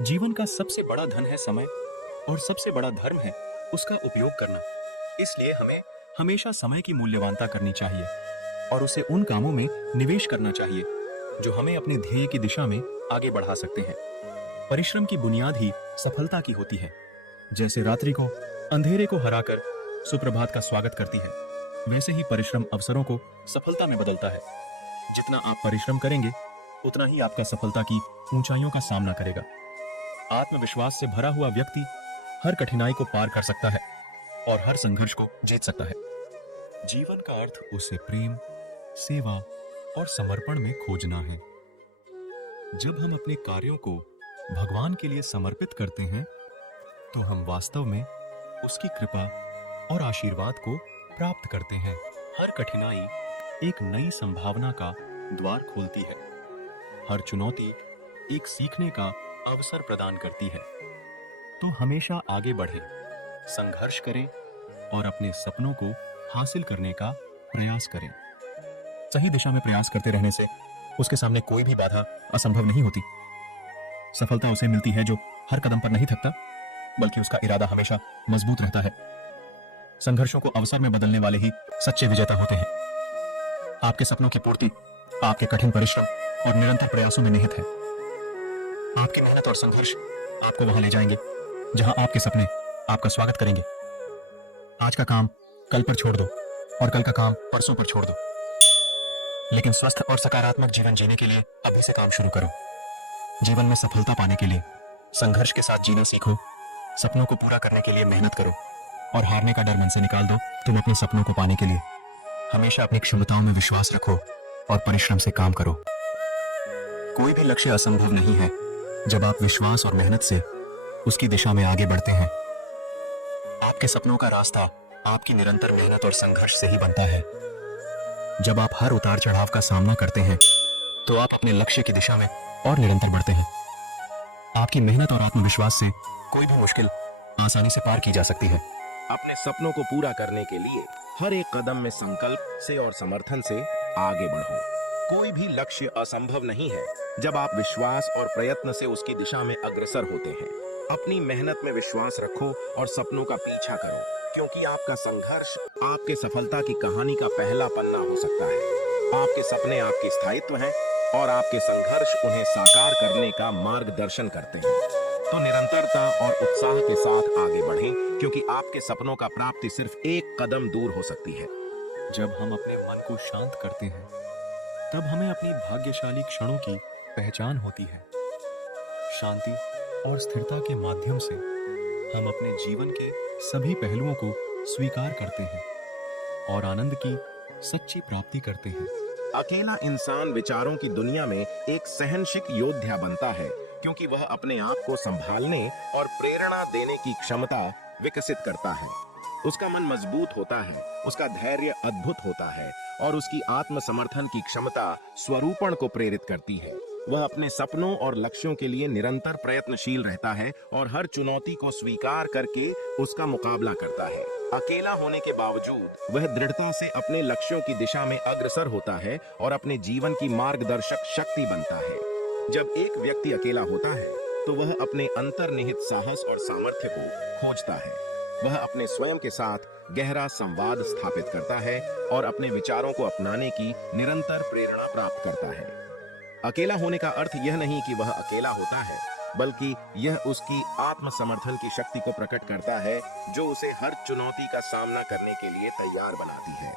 जीवन का सबसे बड़ा धन है समय और सबसे बड़ा धर्म है उसका उपयोग करना। इसलिए हमें हमेशा समय की मूल्यवानता करनी चाहिए और उसे उन कामों में निवेश करना चाहिए जो हमें अपने ध्येय की दिशा में आगे बढ़ा सकते हैं। परिश्रम की बुनियाद ही सफलता की होती है। जैसे रात्रि को अंधेरे को हराकर सुप्रभात का स्वागत करती है, वैसे ही परिश्रम अवसरों को सफलता में बदलता है। जितना आप परिश्रम करेंगे उतना ही आपका सफलता की ऊंचाइयों का सामना करेगा। आत्मविश्वास से भरा हुआ व्यक्ति हर कठिनाई को पार कर सकता है और हर संघर्ष को जीत सकता है। जीवन का अर्थ उसे प्रेम, सेवा और समर्पण में खोजना है। जब हम अपने कार्यों को भगवान के लिए समर्पित करते हैं तो हम वास्तव में उसकी कृपा और आशीर्वाद को प्राप्त करते हैं। हर कठिनाई एक नई संभावना का द्वार खोलती है। हर चुनौती एक सीखने का अवसर प्रदान करती है। तो हमेशा आगे बढ़ें, संघर्ष करें और अपने सपनों को हासिल करने का प्रयास करें। सही दिशा में प्रयास करते रहने से उसके सामने कोई भी बाधा असंभव नहीं होती। सफलता उसे मिलती है जो हर कदम पर नहीं थकता, बल्कि उसका इरादा हमेशा मजबूत रहता है। संघर्षों को अवसर में बदलने वाले ही सच्चे विजेता होते हैं। आपके सपनों की पूर्ति आपके कठिन परिश्रम और निरंतर प्रयासों में निहित है। आपकी मेहनत और संघर्ष आपको वहां ले जाएंगे जहां आपके सपने आपका स्वागत करेंगे। आज का काम कल पर छोड़ दो और कल का काम परसों पर छोड़ दो, लेकिन स्वस्थ और सकारात्मक जीवन जीने के लिए अभी से काम शुरू करो। जीवन में सफलता पाने के लिए संघर्ष के साथ जीना सीखो, सपनों को पूरा करने के लिए मेहनत करो और हारने का डर मन से निकाल दो। तुम अपने सपनों को पाने के लिए हमेशा अपनी क्षमताओं में विश्वास रखो और परिश्रम से काम करो। कोई भी लक्ष्य असंभव नहीं है जब आप विश्वास और मेहनत से उसकी दिशा में आगे बढ़ते हैं। आपके सपनों का रास्ता आपकी निरंतर मेहनत और संघर्ष से ही बनता है। जब आप हर उतार चढ़ाव का सामना करते हैं तो आप अपने लक्ष्य की दिशा में और निरंतर बढ़ते हैं। आपकी मेहनत और आत्मविश्वास से कोई भी मुश्किल आसानी से पार की जा सकती है। अपने सपनों को पूरा करने के लिए हर एक कदम में संकल्प से और समर्थन से आगे बढ़ो। कोई भी लक्ष्य असंभव नहीं है जब आप विश्वास और प्रयत्न से उसकी दिशा में अग्रसर होते हैं। अपनी मेहनत में विश्वास रखो और सपनों का पीछा करो, क्योंकि आपका संघर्ष आपके सफलता की कहानी का पहला पन्ना हो सकता है। आपके सपने आपके स्थायित्व हैं और आपके संघर्ष उन्हें साकार करने का मार्गदर्शन करते हैं। तो निरंतरता और उत्साह के साथ आगे बढ़ें, क्योंकि आपके सपनों का प्राप्ति सिर्फ एक कदम दूर हो सकती है। जब हम अपने मन को शांत करते हैं तब हमें अपनी भाग्यशाली क्षणों की पहचान होती है। शांति और स्थिरता के माध्यम से हम अपने जीवन के सभी पहलुओं को स्वीकार करते हैं और आनंद की सच्ची प्राप्ति करते हैं। अकेला इंसान विचारों की दुनिया में एक सहनशील योद्धा बनता है, क्योंकि वह अपने आप को संभालने और प्रेरणा देने की क्षमता विकसित करता है। उसका मन मजबूत होता है, उसका धैर्य अद्भुत होता है और उसकी आत्मसमर्थन की क्षमता स्वरूपण को प्रेरित करती है। वह अपने सपनों और लक्ष्यों के लिए निरंतर प्रयत्नशील रहता है और हर चुनौती को स्वीकार करके उसका मुकाबला करता है। अकेला होने के बावजूद वह दृढ़ता से अपने लक्ष्यों की दिशा में अग्रसर होता है और अपने जीवन की मार्गदर्शक शक्ति बनता है। जब एक व्यक्ति अकेला होता है तो वह अपने अंतर्निहित साहस और सामर्थ्य को खोजता है। वह अपने स्वयं के साथ गहरा संवाद स्थापित करता है और अपने विचारों को अपनाने की निरंतर प्रेरणा प्राप्त करता है। अकेला होने का अर्थ यह नहीं कि वह अकेला होता है, बल्कि यह उसकी आत्मसमर्थन की शक्ति को प्रकट करता है, जो उसे हर चुनौती का सामना करने के लिए तैयार बनाती है।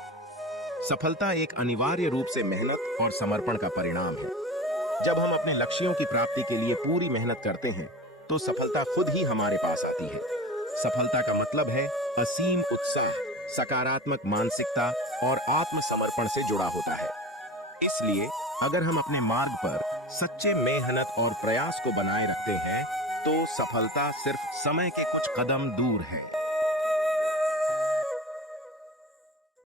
सफलता एक अनिवार्य रूप से मेहनत और समर्पण का परिणाम है। जब हम अपने लक्ष्यों की प्राप्ति के लिए पूरी मेहनत करते हैं तो सफलता खुद ही हमारे पास आती है। सफलता का मतलब है असीम उत्साह, सकारात्मक मानसिकता और आत्मसमर्पण से जुड़ा होता है। इसलिए अगर हम अपने मार्ग पर सच्चे मेहनत और प्रयास को बनाए रखते हैं तो सफलता सिर्फ समय के कुछ कदम दूर है।